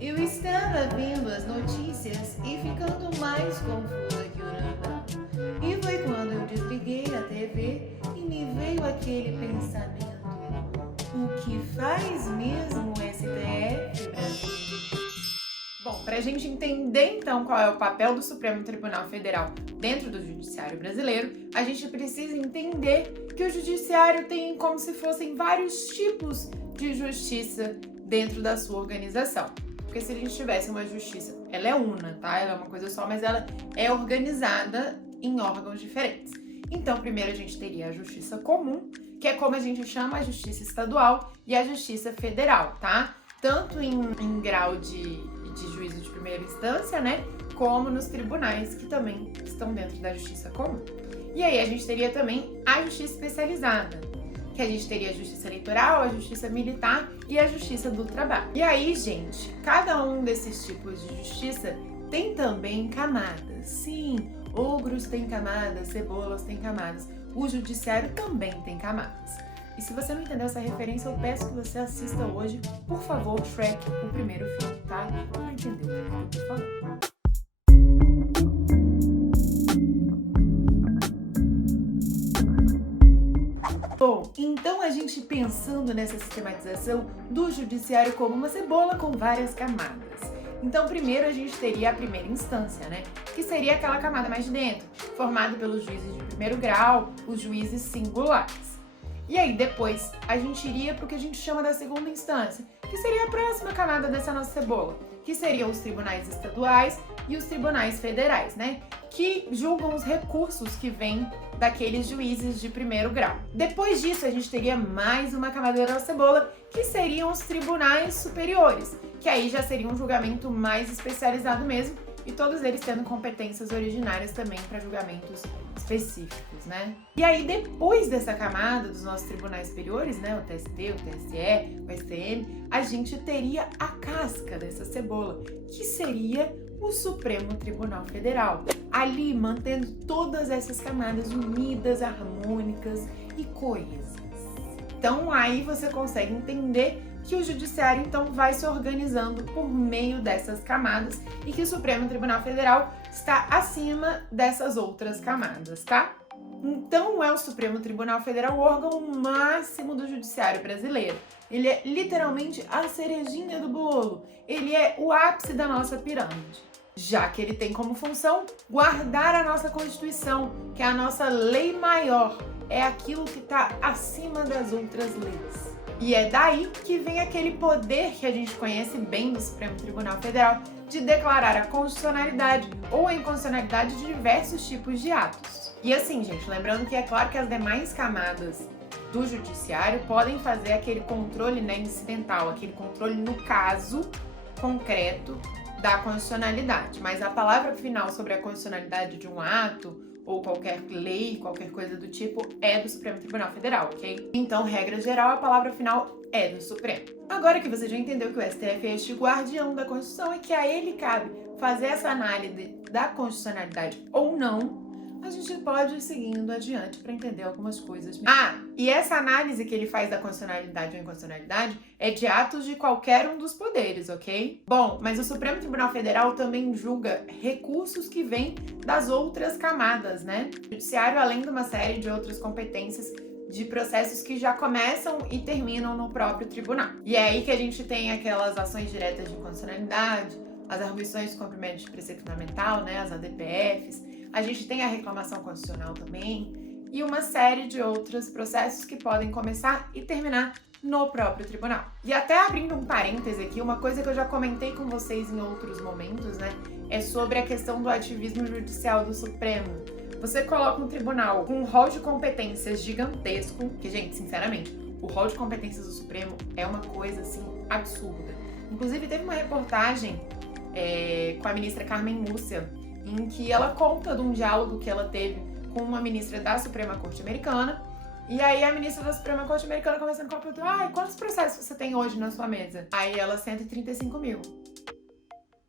Eu estava vendo as notícias e ficando mais confusa que o normal. E foi quando eu desliguei a TV e me veio aquele pensamento: o que faz mesmo o STF, Brasil? Bom, para a gente entender então qual é o papel do Supremo Tribunal Federal dentro do Judiciário brasileiro, a gente precisa entender que o Judiciário tem como se fossem vários tipos de justiça dentro da sua organização. Porque se a gente tivesse uma justiça, ela é una, tá? Ela é uma coisa só, mas ela é organizada em órgãos diferentes. Então, primeiro a gente teria a justiça comum, que é como a gente chama a justiça estadual, e a justiça federal, tá? Tanto em grau de juízo de primeira instância, né? Como nos tribunais, que também estão dentro da justiça comum. E aí a gente teria também a justiça especializada, que a gente teria a justiça eleitoral, a justiça militar e a justiça do trabalho. E aí, gente, cada um desses tipos de justiça tem também camadas. Sim, ogros têm camadas, cebolas têm camadas. O judiciário também tem camadas. E se você não entendeu essa referência, eu peço que você assista hoje, por favor, Shrek, o primeiro filme, tá? Pra entender o que eu tô falando. Bom, então a gente pensando nessa sistematização do judiciário como uma cebola com várias camadas. Então, primeiro a gente teria a primeira instância, né? Que seria aquela camada mais de dentro, formada pelos juízes de primeiro grau, os juízes singulares. E aí, depois, a gente iria para o que a gente chama da segunda instância, que seria a próxima camada dessa nossa cebola, que seriam os tribunais estaduais e os tribunais federais, né? Que julgam os recursos que vêm daqueles juízes de primeiro grau. Depois disso, a gente teria mais uma camada da cebola, que seriam os tribunais superiores, que aí já seria um julgamento mais especializado mesmo, e todos eles tendo competências originárias também para julgamentos específicos, né? E aí, depois dessa camada dos nossos tribunais superiores, né, o TST, o TSE, o STM, a gente teria a casca dessa cebola, que seria o Supremo Tribunal Federal, ali mantendo todas essas camadas unidas, harmônicas e coesas. Então, aí você consegue entender que o judiciário então vai se organizando por meio dessas camadas e que o Supremo Tribunal Federal está acima dessas outras camadas, tá? Então é o Supremo Tribunal Federal o órgão máximo do judiciário brasileiro. Ele é literalmente a cerejinha do bolo. Ele é o ápice da nossa pirâmide, já que ele tem como função guardar a nossa Constituição, que é a nossa lei maior, é aquilo que está acima das outras leis. E é daí que vem aquele poder que a gente conhece bem do Supremo Tribunal Federal de declarar a constitucionalidade ou a inconstitucionalidade de diversos tipos de atos. E assim, gente, lembrando que é claro que as demais camadas do judiciário podem fazer aquele controle, né, incidental, aquele controle no caso concreto da constitucionalidade, mas a palavra final sobre a constitucionalidade de um ato ou qualquer lei, qualquer coisa do tipo, é do Supremo Tribunal Federal, ok? Então, regra geral, a palavra final é do Supremo. Agora que você já entendeu que o STF é este guardião da Constituição e que a ele cabe fazer essa análise da constitucionalidade ou não, a gente pode ir seguindo adiante para entender algumas coisas. E essa análise que ele faz da constitucionalidade ou inconstitucionalidade é de atos de qualquer um dos poderes, ok? Bom, mas o Supremo Tribunal Federal também julga recursos que vêm das outras camadas, né? O judiciário, além de uma série de outras competências de processos que já começam e terminam no próprio tribunal. E é aí que a gente tem aquelas ações diretas de inconstitucionalidade, as arguições de cumprimento de preceito fundamental, né, as ADPFs, a gente tem a reclamação constitucional também e uma série de outros processos que podem começar e terminar no próprio tribunal. E até abrindo um parêntese aqui, uma coisa que eu já comentei com vocês em outros momentos, né, é sobre a questão do ativismo judicial do Supremo. Você coloca um tribunal com um rol de competências gigantesco, que, gente, sinceramente, o rol de competências do Supremo é uma coisa, assim, absurda. Inclusive, teve uma reportagem com a ministra Carmen Lúcia, em que ela conta de um diálogo que ela teve com uma ministra da Suprema Corte Americana, e aí a ministra da Suprema Corte Americana conversando com ela, perguntou: quantos processos você tem hoje na sua mesa? Aí ela, 135 mil.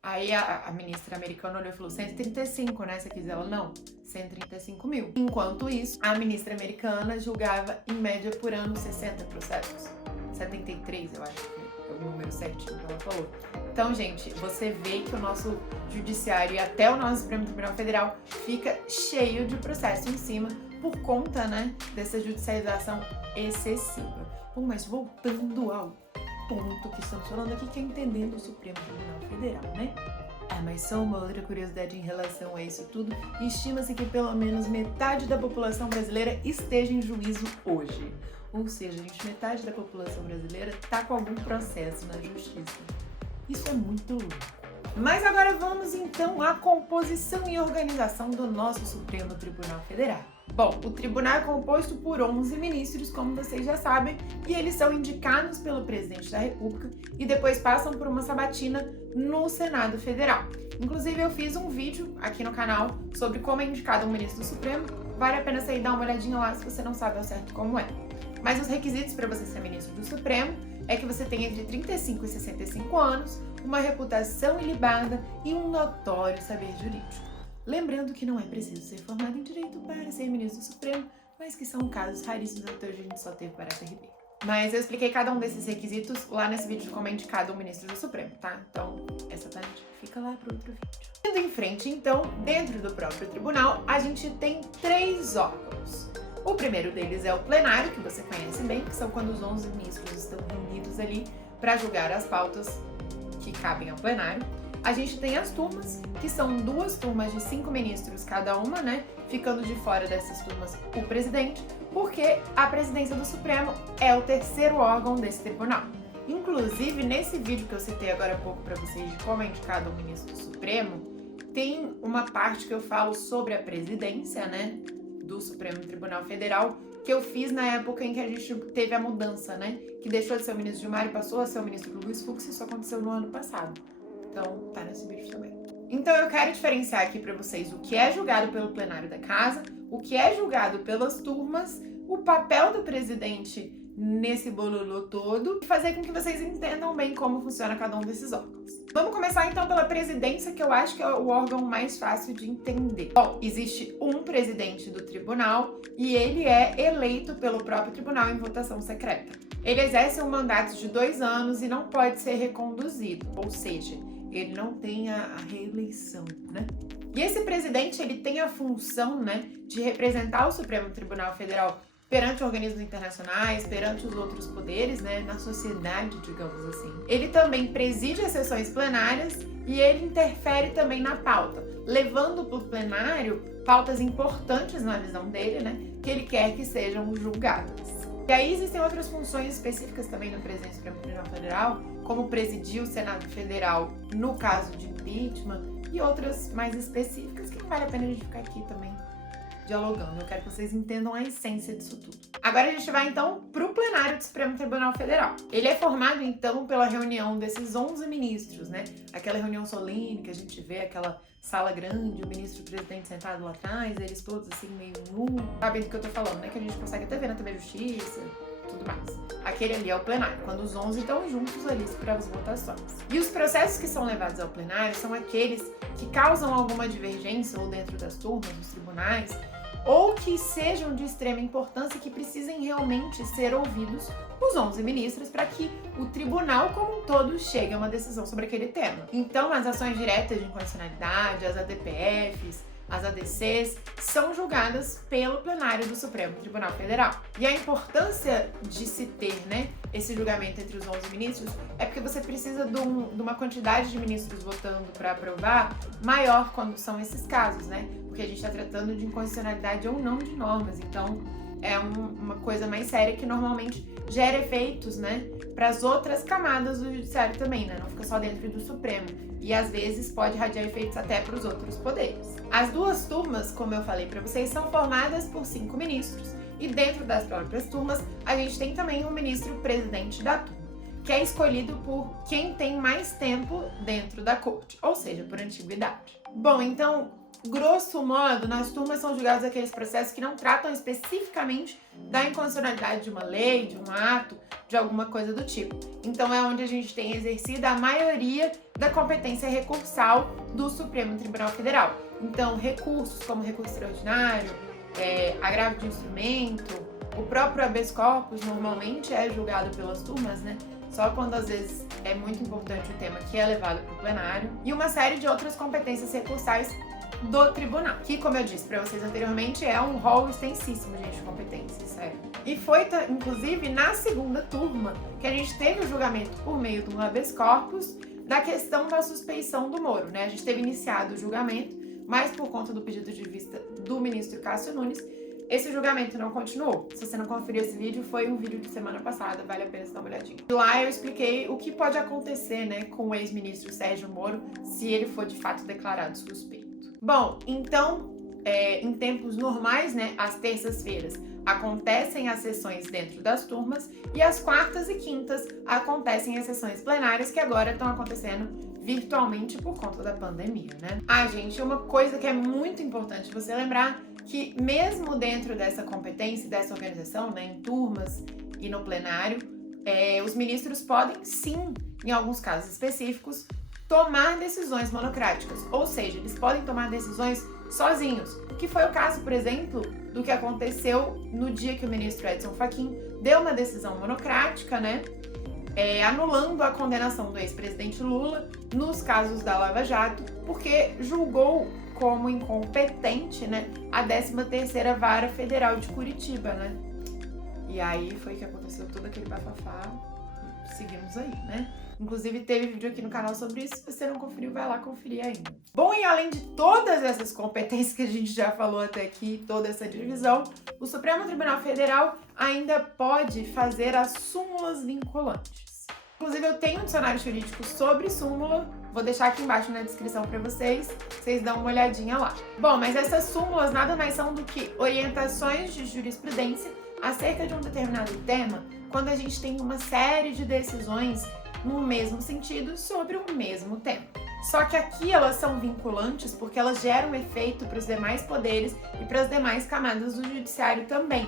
Aí a ministra americana olhou e falou: 135, né? Você quis? Ela, não, 135 mil. Enquanto isso, a ministra americana julgava, em média, por ano, 60 processos. 73, eu acho que é o número certinho que ela falou. Então, gente, você vê que o nosso judiciário e até o nosso Supremo Tribunal Federal fica cheio de processo em cima por conta, né, dessa judicialização excessiva. Bom, mas voltando ao ponto que estamos falando aqui, que é entendendo o Supremo Tribunal Federal, né? Mas só uma outra curiosidade em relação a isso tudo, estima-se que pelo menos metade da população brasileira esteja em juízo hoje. Ou seja, gente, metade da população brasileira está com algum processo na justiça. Isso é muito louco. Mas agora vamos então à composição e organização do nosso Supremo Tribunal Federal. Bom, o tribunal é composto por 11 ministros, como vocês já sabem, e eles são indicados pelo presidente da República e depois passam por uma sabatina no Senado Federal. Inclusive, eu fiz um vídeo aqui no canal sobre como é indicado um ministro do Supremo. Vale a pena você ir dar uma olhadinha lá se você não sabe ao certo como é. Mas os requisitos para você ser ministro do Supremo é que você tenha entre 35 e 65 anos, uma reputação ilibada e um notório saber jurídico. Lembrando que não é preciso ser formado em Direito para ser ministro do Supremo, mas que são casos raríssimos, até hoje a gente só teve Barata Ribeiro. Mas eu expliquei cada um desses requisitos lá nesse vídeo de como é indicado um ministro do Supremo, tá? Então, essa parte fica lá para outro vídeo. Indo em frente, então, dentro do próprio tribunal, a gente tem 3 órgãos. O primeiro deles é o plenário, que você conhece bem, que são quando os 11 ministros estão reunidos ali para julgar as pautas que cabem ao plenário. A gente tem as turmas, que são 2 turmas de 5 ministros cada uma, né? Ficando de fora dessas turmas o presidente, porque a presidência do Supremo é o terceiro órgão desse tribunal. Inclusive, nesse vídeo que eu citei agora há pouco para vocês de como é indicado o ministro do Supremo, tem uma parte que eu falo sobre a presidência, né, do Supremo Tribunal Federal, que eu fiz na época em que a gente teve a mudança, né? Que deixou de ser o ministro Gilmar e passou a ser o ministro Luiz Fux, e isso aconteceu no ano passado. Então, tá nesse vídeo também. Então, eu quero diferenciar aqui pra vocês o que é julgado pelo plenário da casa, o que é julgado pelas turmas, o papel do presidente nesse bololô todo e fazer com que vocês entendam bem como funciona cada um desses órgãos. Vamos começar então pela presidência, que eu acho que é o órgão mais fácil de entender. Bom, existe um presidente do tribunal e ele é eleito pelo próprio tribunal em votação secreta. Ele exerce um mandato de 2 anos e não pode ser reconduzido, ou seja, ele não tem a reeleição, né? E esse presidente, ele tem a função, né, de representar o Supremo Tribunal Federal perante organismos internacionais, perante os outros poderes, né, na sociedade, digamos assim. Ele também preside as sessões plenárias e ele interfere também na pauta, levando para o plenário pautas importantes na visão dele, né, que ele quer que sejam julgadas. E aí existem outras funções específicas também no presidente do Supremo Tribunal Federal, como presidir o Senado Federal no caso de impeachment, e outras mais específicas que não vale a pena a gente ficar aqui também dialogando. Eu quero que vocês entendam a essência disso tudo. Agora a gente vai então para o plenário do Supremo Tribunal Federal. Ele é formado então pela reunião desses 11 ministros, né? Aquela reunião solene que a gente vê, aquela sala grande, o ministro e o presidente sentado lá atrás, eles todos assim meio nu, sabem do que eu tô falando, né? Que a gente consegue até ver na TV Justiça, tudo mais. Aquele ali é o plenário, quando os 11 estão juntos ali para as votações. E os processos que são levados ao plenário são aqueles que causam alguma divergência ou dentro das turmas, dos tribunais, ou que sejam de extrema importância, que precisem realmente ser ouvidos os 11 ministros para que o tribunal como um todo chegue a uma decisão sobre aquele tema. Então, as ações diretas de inconstitucionalidade, as ADPFs, as ADCs, são julgadas pelo plenário do Supremo Tribunal Federal. E a importância de se ter, né, esse julgamento entre os 11 ministros é porque você precisa de uma quantidade de ministros votando para aprovar maior quando são esses casos, né? Porque a gente está tratando de inconstitucionalidade ou não de normas, então é uma coisa mais séria que normalmente gera efeitos, né, para as outras camadas do judiciário também, né? Não fica só dentro do Supremo. E às vezes pode radiar efeitos até para os outros poderes. As 2 turmas, como eu falei para vocês, são formadas por 5 ministros. E dentro das próprias turmas, a gente tem também um ministro presidente da turma, que é escolhido por quem tem mais tempo dentro da corte, ou seja, por antiguidade. Bom, então, grosso modo, nas turmas são julgados aqueles processos que não tratam especificamente da inconstitucionalidade de uma lei, de um ato, de alguma coisa do tipo. Então é onde a gente tem exercido a maioria da competência recursal do Supremo Tribunal Federal. Então, recursos como recurso extraordinário, agravo de instrumento, o próprio habeas corpus normalmente é julgado pelas turmas, né? só quando às vezes é muito importante o tema que é levado para o plenário, e uma série de outras competências recursais do tribunal, que, como eu disse para vocês anteriormente, é um rol extensíssimo, gente, de competências, sério. E foi, inclusive, na segunda turma que a gente teve o julgamento por meio do habeas corpus da questão da suspeição do Moro, né? A gente teve iniciado o julgamento, mas por conta do pedido de vista do ministro Cássio Nunes, esse julgamento não continuou. Se você não conferiu esse vídeo, foi um vídeo de semana passada, vale a pena dar uma olhadinha. Lá eu expliquei o que pode acontecer, né, com o ex-ministro Sérgio Moro, se ele for de fato declarado suspeito. Bom, então, em tempos normais, né, às terças-feiras, acontecem as sessões dentro das turmas e às quartas e quintas acontecem as sessões plenárias, que agora estão acontecendo virtualmente por conta da pandemia, né? Gente, uma coisa que é muito importante você lembrar, que mesmo dentro dessa competência, dessa organização, né, em turmas e no plenário, os ministros podem sim, em alguns casos específicos, tomar decisões monocráticas, ou seja, eles podem tomar decisões sozinhos, que foi o caso, por exemplo, do que aconteceu no dia que o ministro Edson Fachin deu uma decisão monocrática, né, anulando a condenação do ex-presidente Lula nos casos da Lava Jato, porque julgou como incompetente, né, a 13ª Vara Federal de Curitiba, né? E aí foi que aconteceu todo aquele bafafá, seguimos aí, né? Inclusive teve vídeo aqui no canal sobre isso, se você não conferiu, vai lá conferir ainda. Bom, e além de todas essas competências que a gente já falou até aqui, toda essa divisão, o Supremo Tribunal Federal ainda pode fazer as súmulas vinculantes. Inclusive eu tenho um dicionário jurídico sobre súmula, vou deixar aqui embaixo na descrição para vocês dão uma olhadinha lá. Bom, mas essas súmulas nada mais são do que orientações de jurisprudência acerca de um determinado tema, quando a gente tem uma série de decisões no mesmo sentido sobre o mesmo tema. Só que aqui elas são vinculantes porque elas geram efeito para os demais poderes e para as demais camadas do judiciário também.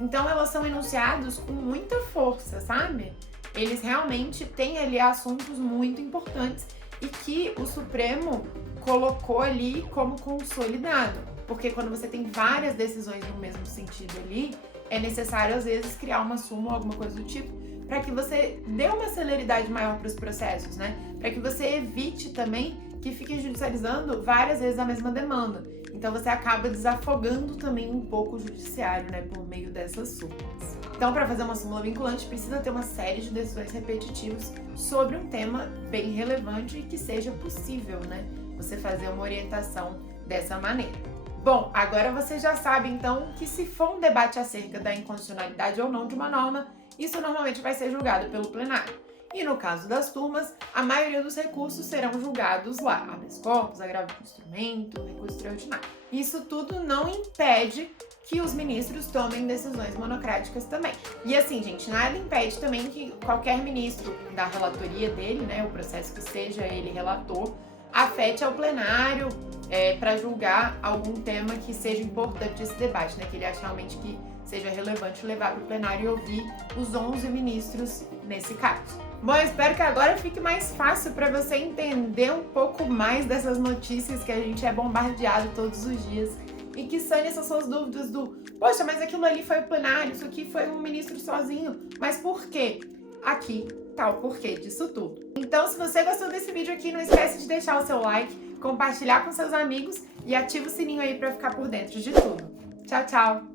Então elas são enunciados com muita força, sabe? Eles realmente têm ali assuntos muito importantes e que o Supremo colocou ali como consolidado. Porque quando você tem várias decisões no mesmo sentido ali, é necessário às vezes criar uma súmula, alguma coisa do tipo, para que você dê uma celeridade maior para os processos, né? Para que você evite também que fiquem judicializando várias vezes a mesma demanda. Então você acaba desafogando também um pouco o judiciário, né, por meio dessas súmulas. Então, para fazer uma súmula vinculante, precisa ter uma série de decisões repetitivas sobre um tema bem relevante e que seja possível, né, você fazer uma orientação dessa maneira. Bom, agora você já sabe, então, que se for um debate acerca da inconstitucionalidade ou não de uma norma, isso normalmente vai ser julgado pelo plenário. E no caso das turmas, a maioria dos recursos serão julgados lá. Habeas corpus, agravo de instrumento, recurso extraordinário. Isso tudo não impede que os ministros tomem decisões monocráticas também. E assim, gente, nada impede também que qualquer ministro da relatoria dele, né, o processo que seja ele relator, afete ao plenário para julgar algum tema que seja importante esse debate, né, que ele ache realmente que seja relevante levar para o plenário e ouvir os 11 ministros nesse caso. Bom, eu espero que agora fique mais fácil para você entender um pouco mais dessas notícias que a gente é bombardeado todos os dias e que sane essas suas dúvidas do poxa, mas aquilo ali foi o plenário, isso aqui foi um ministro sozinho, mas por quê? Aqui tá o porquê disso tudo. Então, se você gostou desse vídeo aqui, não esquece de deixar o seu like, compartilhar com seus amigos e ativa o sininho aí para ficar por dentro de tudo. Tchau, tchau!